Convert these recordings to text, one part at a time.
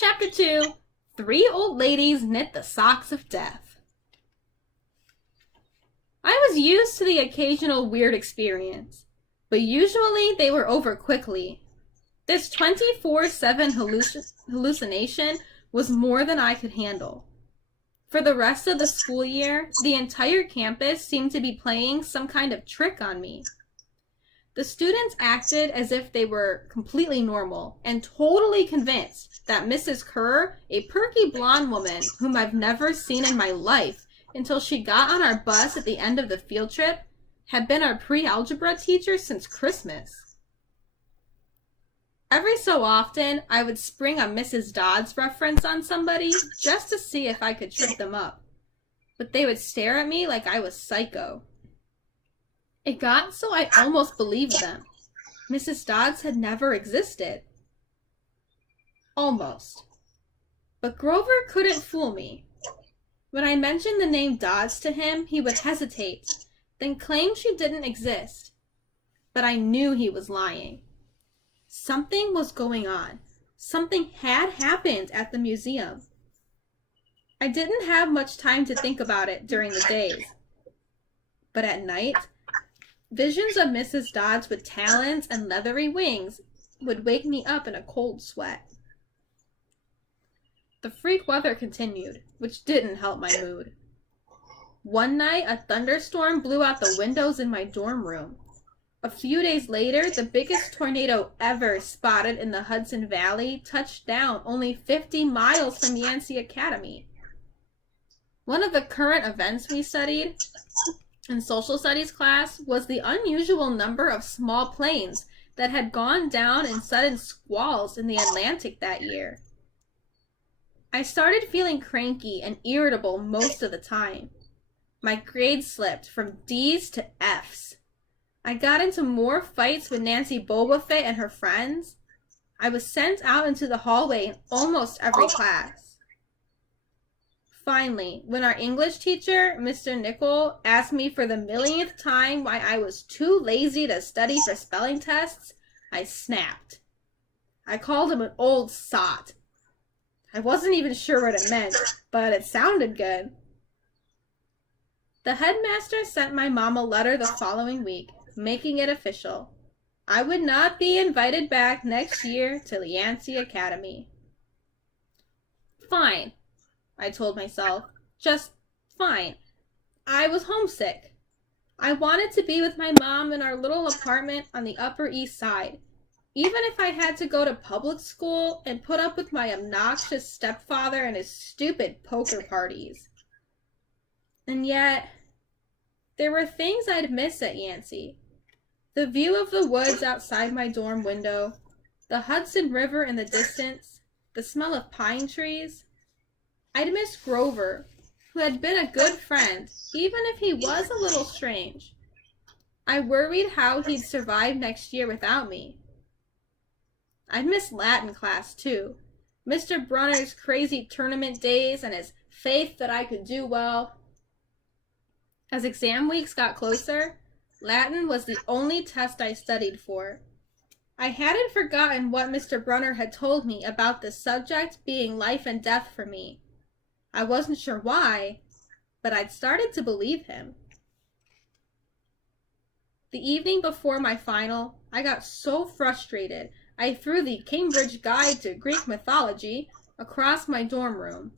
Chapter 2 Three Old Ladies Knit the Socks of Death. I was used to the occasional weird experience, but usually they were over quickly. This 24/7 hallucination was more than I could handle. For the rest of the school year, the entire campus seemed to be playing some kind of trick on me. The students acted as if they were completely normal and totally convinced that Mrs. Kerr, a perky blonde woman whom I've never seen in my life until she got on our bus at the end of the field trip, had been our pre-algebra teacher since Christmas. Every so often, I would spring a Mrs. Dodds reference on somebody just to see if I could trip them up, but they would stare at me like I was psycho. It got so I almost believed them. Mrs. Dodds had never existed. Almost. But Grover couldn't fool me. When I mentioned the name Dodds to him, he would hesitate, then claim she didn't exist. But I knew he was lying. Something was going on. Something had happened at the museum. I didn't have much time to think about it during the days. But at night, visions of Mrs. Dodds with talons and leathery wings would wake me up in a cold sweat. The freak weather continued, which didn't help my mood. One night, a thunderstorm blew out the windows in my dorm room. A few days later, the biggest tornado ever spotted in the Hudson Valley touched down only 50 miles from Yancey Academy. One of the current events we studied in social studies class was the unusual number of small planes that had gone down in sudden squalls in the Atlantic that year. I started feeling cranky and irritable most of the time. My grades slipped from D's to F's. I got into more fights with Nancy Bobafet and her friends. I was sent out into the hallway in almost every class. Finally, when our English teacher, Mr. Nickel, asked me for the millionth time why I was too lazy to study for spelling tests, I snapped. I called him an old sot. I wasn't even sure what it meant, but it sounded good. The headmaster sent my mom a letter the following week, making it official. I would not be invited back next year to Yancey Academy. Fine, I told myself. Just fine. I was homesick. I wanted to be with my mom in our little apartment on the Upper East Side, even if I had to go to public school and put up with my obnoxious stepfather and his stupid poker parties. And yet, there were things I'd miss at Yancey. The view of the woods outside my dorm window, the Hudson River in the distance, the smell of pine trees. I'd miss Grover, who had been a good friend, even if he was a little strange. I worried how he'd survive next year without me. I'd miss Latin class, too. Mr. Brunner's crazy tournament days and his faith that I could do well. As exam weeks got closer, Latin was the only test I studied for. I hadn't forgotten what Mr. Brunner had told me about this subject being life and death for me. I wasn't sure why, but I'd started to believe him. The evening before my final, I got so frustrated, I threw the Cambridge Guide to Greek Mythology across my dorm room.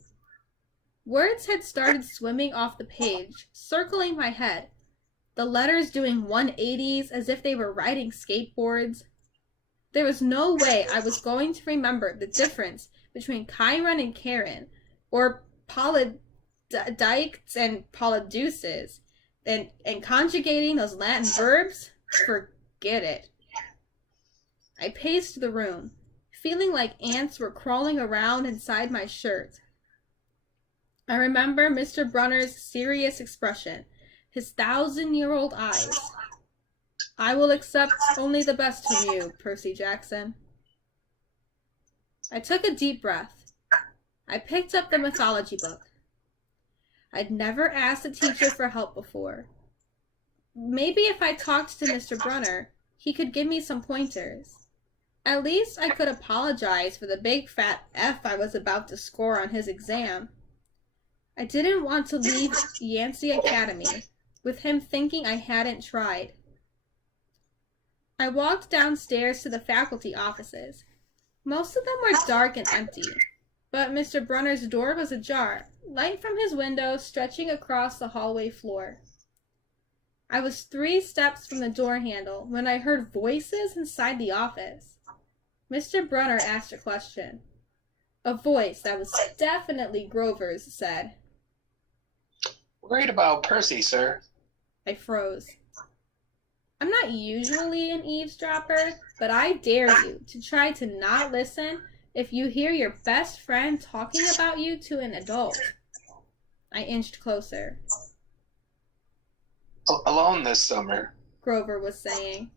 Words had started swimming off the page, circling my head, the letters doing 180s as if they were riding skateboards. There was no way I was going to remember the difference between Chiron and Charon, or polydikes and polydeuces, and conjugating those Latin verbs. Forget it. I paced the room, feeling like ants were crawling around inside my shirt. I remember Mr. Brunner's serious expression, his 1,000-year-old eyes. I will accept only the best from you, Percy Jackson. I took a deep breath. I picked up the mythology book. I'd never asked a teacher for help before. Maybe if I talked to Mr. Brunner, he could give me some pointers. At least I could apologize for the big fat F I was about to score on his exam. I didn't want to leave Yancey Academy with him thinking I hadn't tried. I walked downstairs to the faculty offices. Most of them were dark and empty, but Mr. Brunner's door was ajar, light from his window stretching across the hallway floor. I was 3 steps from the door handle when I heard voices inside the office. Mr. Brunner asked a question. A voice that was definitely Grover's said, "Worried about Percy, sir." I froze. I'm not usually an eavesdropper, but I dare you to try to not listen if you hear your best friend talking about you to an adult. I inched closer. Alone this summer. Grover was saying.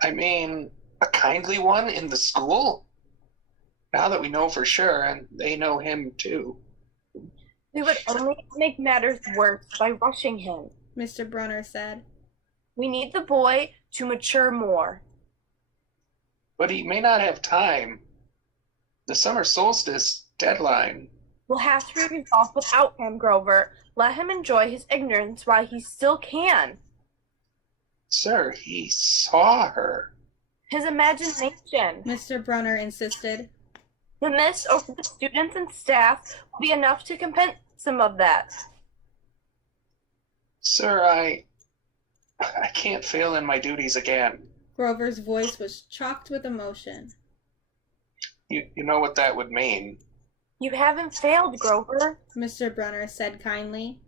I mean, a kindly one in the school? Now that we know for sure, and they know him too. We would only make matters worse by rushing him. Mr. Brunner said. We need the boy to mature more. But he may not have time. The summer solstice deadline. We'll have to be resolved without him, Grover. Let him enjoy his ignorance while he still can. Sir, he saw her. His imagination. Mr. Brunner insisted. The mist over the students and staff will be enough to compensate some of that. Sir, I can't fail in my duties again. Grover's voice was chocked with emotion. You know what that would mean. You haven't failed, Grover. Mr. Brunner said kindly.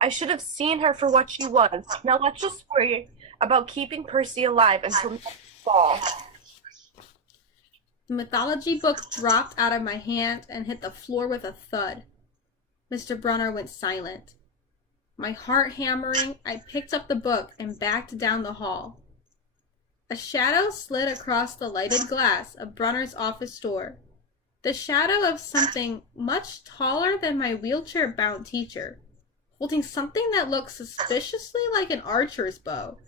I should have seen her for what she was. Now let's just worry about keeping Percy alive until next fall. The mythology book dropped out of my hand and hit the floor with a thud. Mr. Brunner went silent. My heart hammering, I picked up the book and backed down the hall. A shadow slid across the lighted glass of Brunner's office door. The shadow of something much taller than my wheelchair-bound teacher, holding something that looked suspiciously like an archer's bow.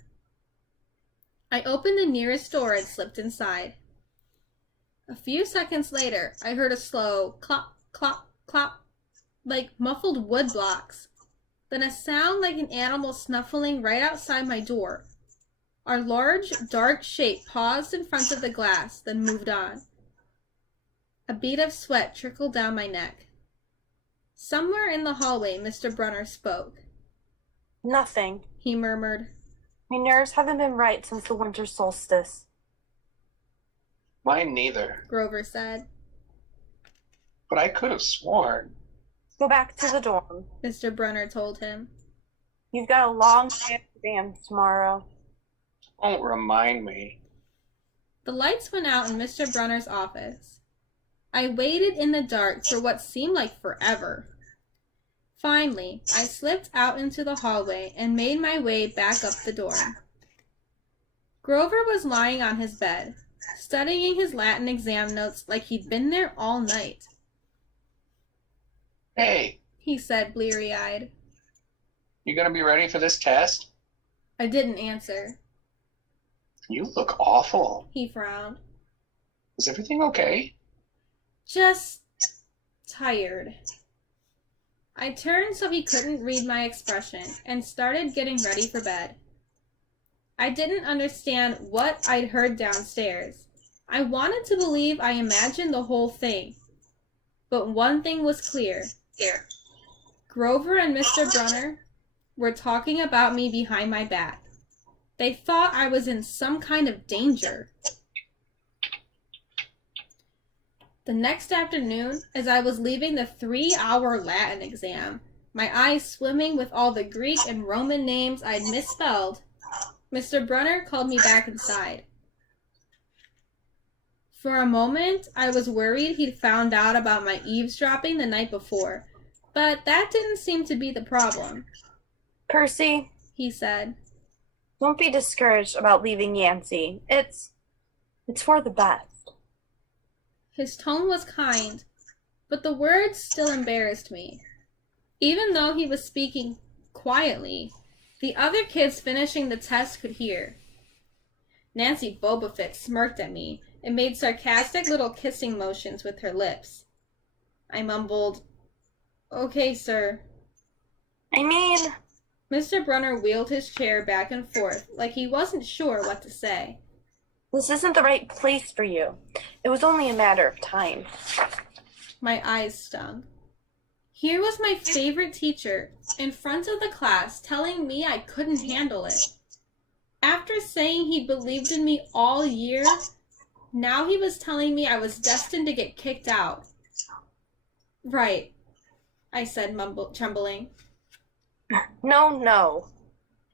I opened the nearest door and slipped inside. A few seconds later, I heard a slow clop, clop, clop, like muffled wood blocks. Then a sound like an animal snuffling right outside my door. Our large, dark shape paused in front of the glass, then moved on. A bead of sweat trickled down my neck. Somewhere in the hallway, Mr. Brunner spoke. Nothing. He murmured. My nerves haven't been right since the winter solstice. Mine neither. Grover said. But I could have sworn. Go back to the dorm. Mr. Brunner told him. You've got a long day of exams tomorrow. Don't remind me. The lights went out in Mr. Brunner's office. I waited in the dark for what seemed like forever. Finally, I slipped out into the hallway and made my way back up the dorm. Grover was lying on his bed, studying his Latin exam notes like he'd been there all night. Hey, He said, bleary-eyed. you gonna be ready for this test? I didn't answer. You look awful. He frowned. Is everything okay? Just tired. I turned so he couldn't read my expression and started getting ready for bed. I didn't understand what I'd heard downstairs. I wanted to believe I imagined the whole thing. But one thing was clear. Grover and Mr. Brunner were talking about me behind my back. They thought I was in some kind of danger. The next afternoon, as I was leaving the 3-hour Latin exam, my eyes swimming with all the Greek and Roman names I'd misspelled, Mr. Brunner called me back inside. For a moment, I was worried he'd found out about my eavesdropping the night before, but that didn't seem to be the problem. Percy, He said. don't be discouraged about leaving Yancey. It's for the best. His tone was kind, but the words still embarrassed me. Even though he was speaking quietly, the other kids finishing the test could hear. Nancy Bobofit smirked at me and made sarcastic little kissing motions with her lips. I mumbled, "Okay, sir." I mean, Mr. Brunner wheeled his chair back and forth like he wasn't sure what to say. this isn't the right place for you. It was only a matter of time. My eyes stung. Here was my favorite teacher in front of the class telling me I couldn't handle it. After saying he believed in me all year, now he was telling me I was destined to get kicked out. Right, I said, trembling. No.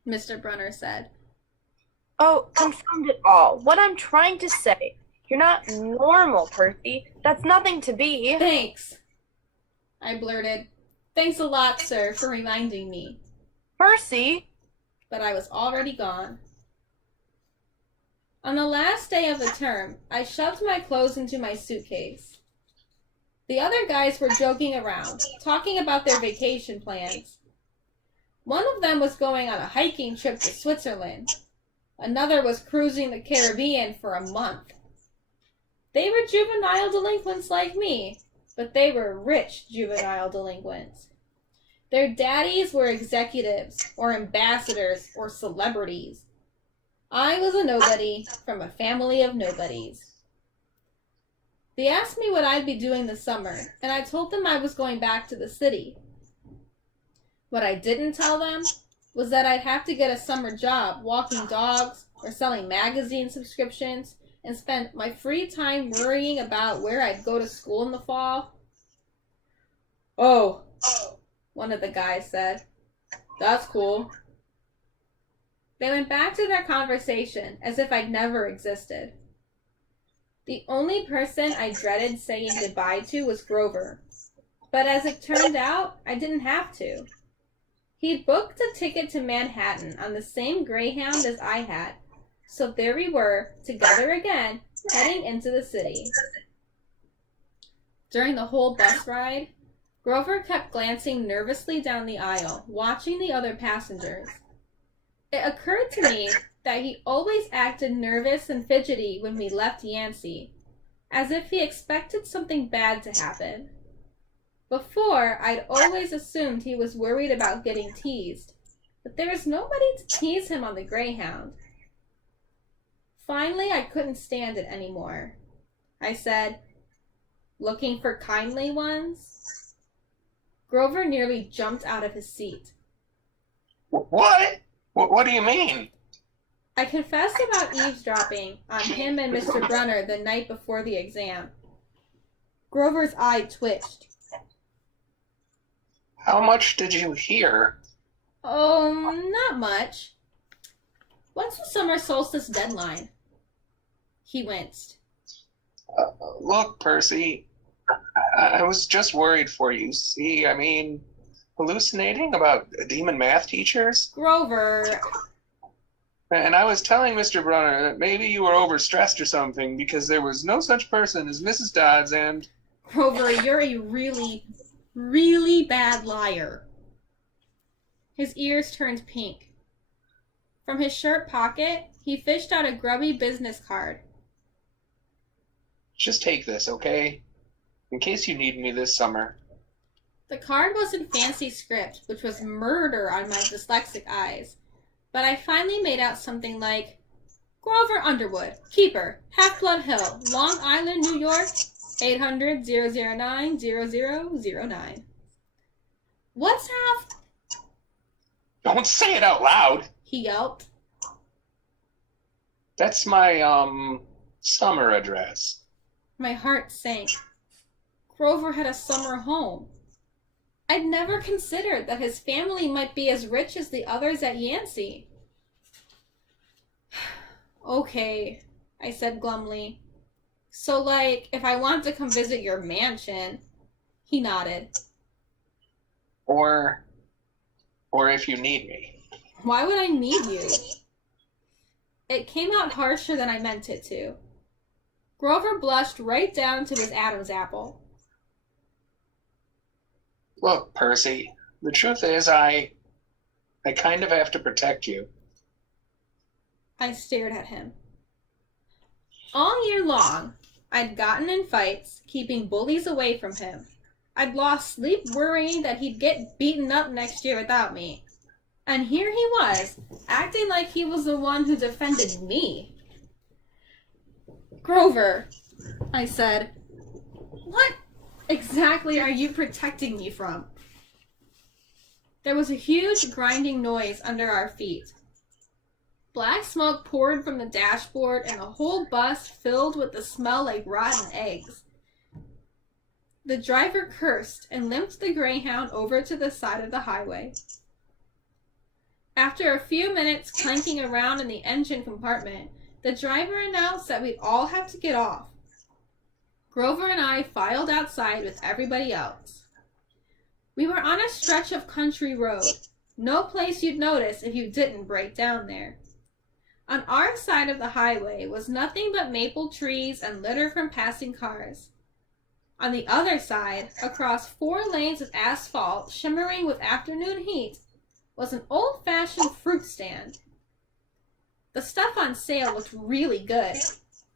Mr. Brunner said. Oh, confound it all. What I'm trying to say. You're not normal, Percy. That's nothing to be. Thanks, I blurted. Thanks a lot, sir, for reminding me. Percy? But I was already gone. On the last day of the term, I shoved my clothes into my suitcase. The other guys were joking around, talking about their vacation plans. One of them was going on a hiking trip to Switzerland. Another was cruising the Caribbean for a month. They were juvenile delinquents like me, but they were rich juvenile delinquents. Their daddies were executives, or ambassadors, or celebrities. I was a nobody from a family of nobodies. They asked me what I'd be doing this summer, and I told them I was going back to the city. What I didn't tell them was that I'd have to get a summer job walking dogs or selling magazine subscriptions and spend my free time worrying about where I'd go to school in the fall. "Oh," one of the guys said. "That's cool." They went back to their conversation as if I'd never existed. The only person I dreaded saying goodbye to was Grover. But as it turned out, I didn't have to. He'd booked a ticket to Manhattan on the same Greyhound as I had, so there we were, together again, heading into the city. During the whole bus ride, Grover kept glancing nervously down the aisle, watching the other passengers. It occurred to me that he always acted nervous and fidgety when we left Yancey, as if he expected something bad to happen. Before, I'd always assumed he was worried about getting teased, but there was nobody to tease him on the Greyhound. Finally, I couldn't stand it anymore. I said, "Looking for kindly ones?" Grover nearly jumped out of his seat. What? What do you mean? I confessed about eavesdropping on him and Mr. Brunner the night before the exam. Grover's eye twitched. How much did you hear? Oh, not much. What's the summer solstice deadline? He winced. Look, Percy, I was just worried for you. See, I mean, hallucinating about demon math teachers? Grover. And I was telling Mr. Brunner that maybe you were overstressed or something because there was no such person as Mrs. Dodds and... Grover, you're a really, really bad liar. His ears turned pink. From his shirt pocket, he fished out a grubby business card. Just take this, okay? In case you need me this summer. The card was in fancy script, which was murder on my dyslexic eyes. But I finally made out something like, "Grover Underwood, Keeper, Half-Blood Hill, Long Island, New York, 800-009-0009. What's half? Don't say it out loud! He yelped. That's my, summer address. My heart sank. Grover had a summer home. I'd never considered that his family might be as rich as the others at Yancey. "Okay," I said glumly. "So, like, if I want to come visit your mansion..." He nodded. Or if you need me. "Why would I need you?" It came out harsher than I meant it to. Grover blushed right down to his Adam's apple. Look, Percy, the truth is I kind of have to protect you. I stared at him. All year long, I'd gotten in fights, keeping bullies away from him. I'd lost sleep worrying that he'd get beaten up next year without me. And here he was, acting like he was the one who defended me. Grover, I said, what exactly are you protecting me from? There was a huge grinding noise under our feet. Black smoke poured from the dashboard and the whole bus filled with the smell like rotten eggs. The driver cursed and limped the Greyhound over to the side of the highway. After a few minutes clanking around in the engine compartment, the driver announced that we'd all have to get off. Grover and I filed outside with everybody else. We were on a stretch of country road, no place you'd notice if you didn't break down there. On our side of the highway was nothing but maple trees and litter from passing cars. On the other side, across 4 lanes of asphalt shimmering with afternoon heat, was an old-fashioned fruit stand. The stuff on sale looked really good.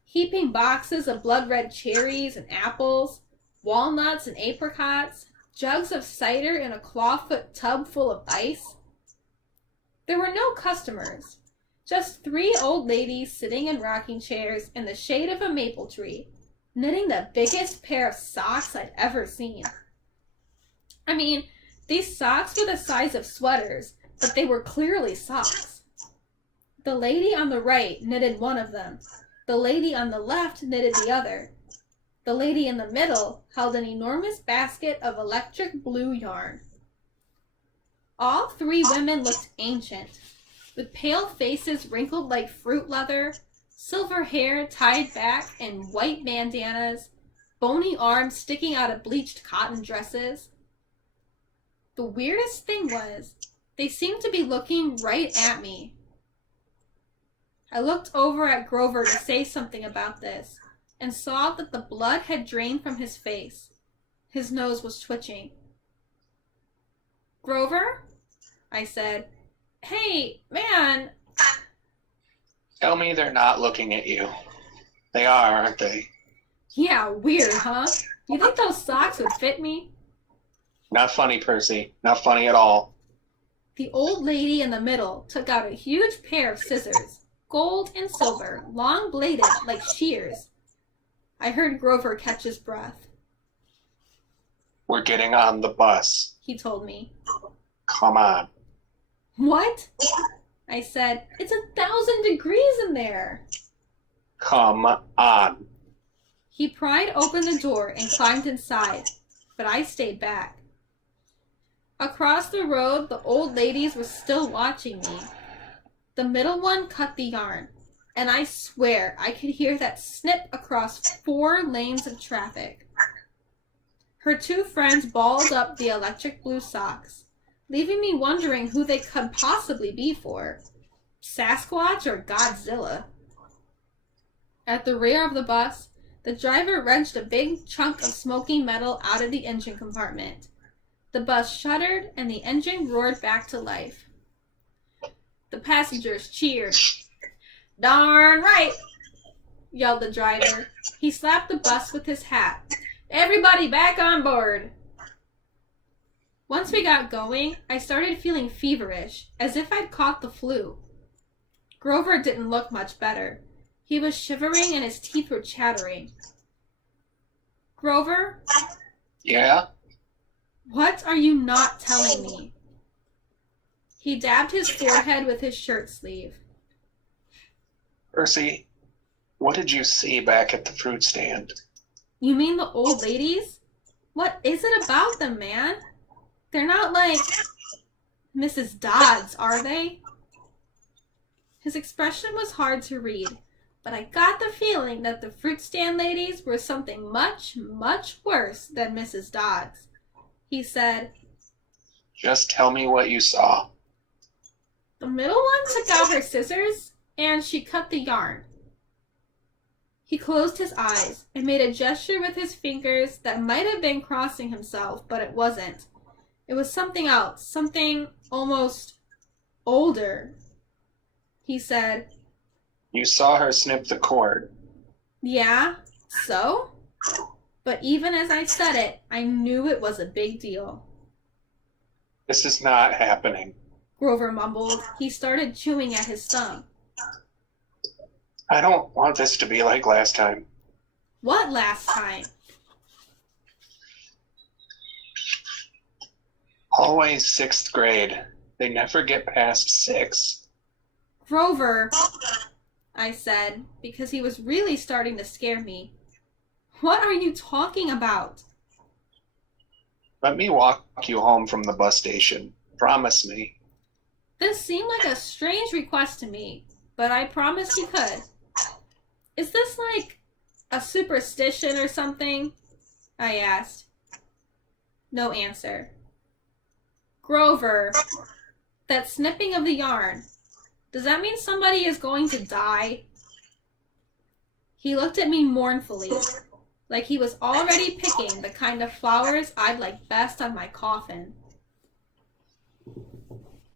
Heaping boxes of blood-red cherries and apples, walnuts and apricots, jugs of cider in a clawfoot tub full of ice. There were no customers, just 3 old ladies sitting in rocking chairs in the shade of a maple tree, knitting the biggest pair of socks I'd ever seen. I mean, these socks were the size of sweaters, but they were clearly socks. The lady on the right knitted one of them. The lady on the left knitted the other. The lady in the middle held an enormous basket of electric blue yarn. All 3 women looked ancient, with pale faces wrinkled like fruit leather, silver hair tied back in white bandanas, bony arms sticking out of bleached cotton dresses. The weirdest thing was, they seemed to be looking right at me. I looked over at Grover to say something about this, and saw that the blood had drained from his face. His nose was twitching. Grover? I said. Hey, man. Tell me they're not looking at you. They are, aren't they? Yeah, weird, huh? You think those socks would fit me? Not funny, Percy. Not funny at all. The old lady in the middle took out a huge pair of scissors, gold and silver, long-bladed like shears. I heard Grover catch his breath. We're getting on the bus. He told me. Come on. What? I said, it's 1,000 degrees in there. Come on. He pried open the door and climbed inside, but I stayed back. Across the road, the old ladies were still watching me. The middle one cut the yarn, and I swear I could hear that snip across 4 lanes of traffic. Her 2 friends balled up the electric blue socks, leaving me wondering who they could possibly be for. Sasquatch or Godzilla? At the rear of the bus, the driver wrenched a big chunk of smoking metal out of the engine compartment. The bus shuddered and the engine roared back to life. The passengers cheered. Darn right, yelled the driver. He slapped the bus with his hat. Everybody back on board. Once we got going, I started feeling feverish, as if I'd caught the flu. Grover didn't look much better. He was shivering and his teeth were chattering. Grover? Yeah? What are you not telling me? He dabbed his forehead with his shirt sleeve. Percy, what did you see back at the fruit stand? You mean the old ladies? What is it about them, man? They're not like Mrs. Dodds, are they? His expression was hard to read, but I got the feeling that the fruit stand ladies were something much, much worse than Mrs. Dodds. He said, Just tell me what you saw. The middle one took out her scissors, and she cut the yarn. He closed his eyes and made a gesture with his fingers that might have been crossing himself, but it wasn't. It was something else, something almost older. He said, You saw her snip the cord. Yeah, so? But even as I said it, I knew it was a big deal. This is not happening. Grover mumbled. He started chewing at his thumb. I don't want this to be like last time. What last time? Always sixth grade. They never get past 6. Grover, I said, because he was really starting to scare me. What are you talking about? Let me walk you home from the bus station. Promise me. This seemed like a strange request to me, but I promised he could. Is this like a superstition or something? I asked. No answer. Grover, that snipping of the yarn, does that mean somebody is going to die? He looked at me mournfully, like he was already picking the kind of flowers I'd like best on my coffin.